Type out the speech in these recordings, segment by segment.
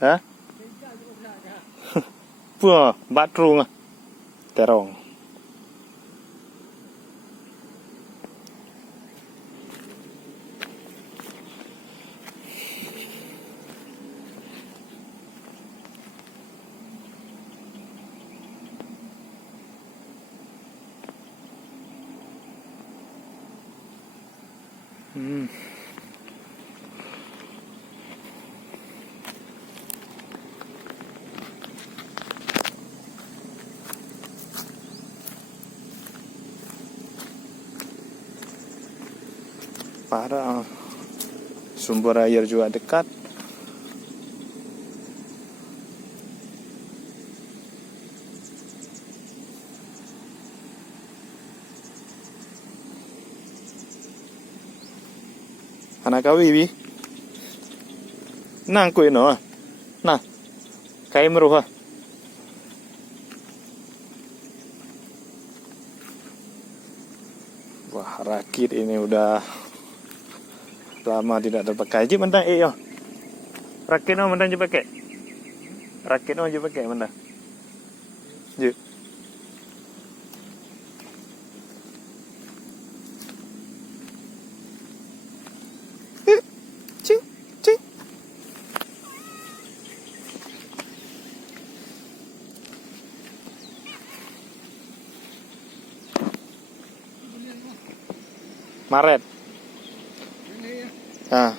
Hah? Wah, batrung terong. Parah. Sumber air juga dekat. Anak kau ibi, nang kui no, nah, kai meruah. Wah, rakit ini udah lama tidak terpakai. Ji mentang yo. Rakit no mentang je pakai. Rakit no je pakai mentang. Je. Cing, cing. Maret. Ah.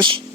Shh.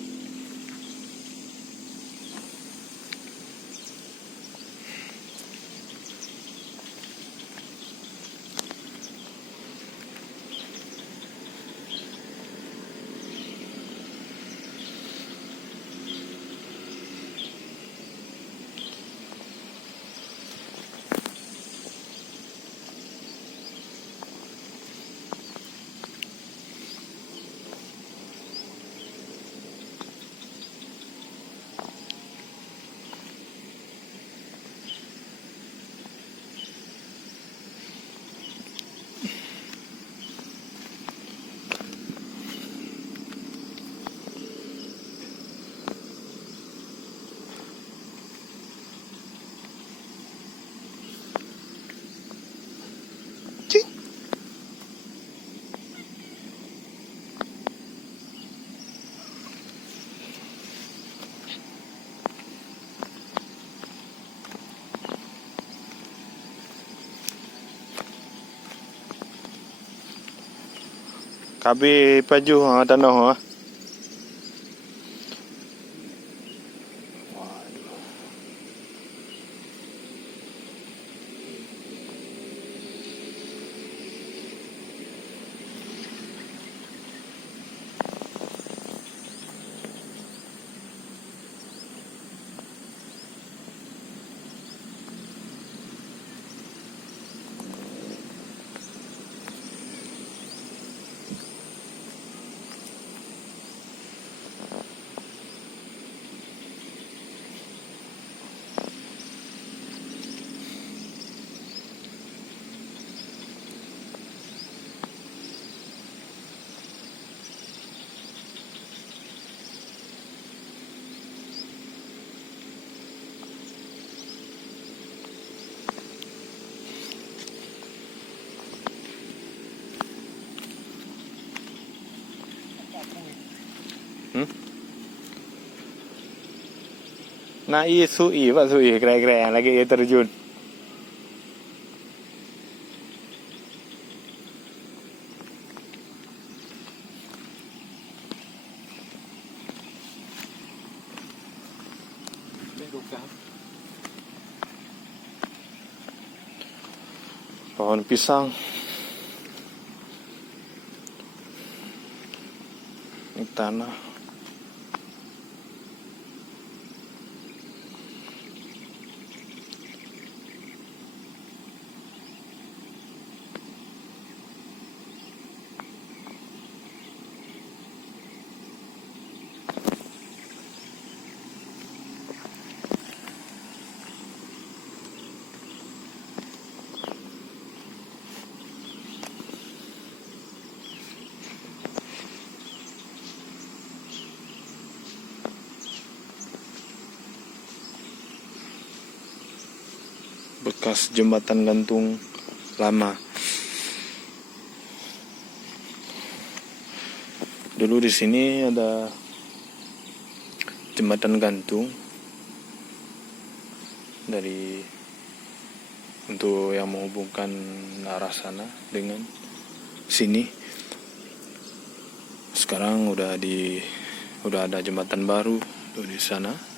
Kabe paju tanah Nah sui pak sui keren-keren lagi terjun. Pohon pisang. Ini tanah. bekas jembatan gantung lama. Dulu di sini ada jembatan gantung untuk yang menghubungkan arah sana dengan sini. Sekarang udah ada jembatan baru tuh di sana.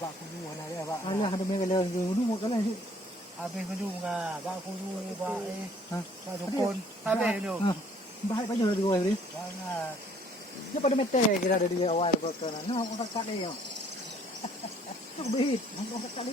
Bak kudu ana dia bak. Alah ada mega dulu mau kala sih. Habis kudu enggak bak kudu bak bak dukun. Habis tu. Bahai banyak ada dua hari. Banyak. Dia pada mete kira ada di awal kota. Nah, aku tak ada ya. Aku behit, aku tak ada.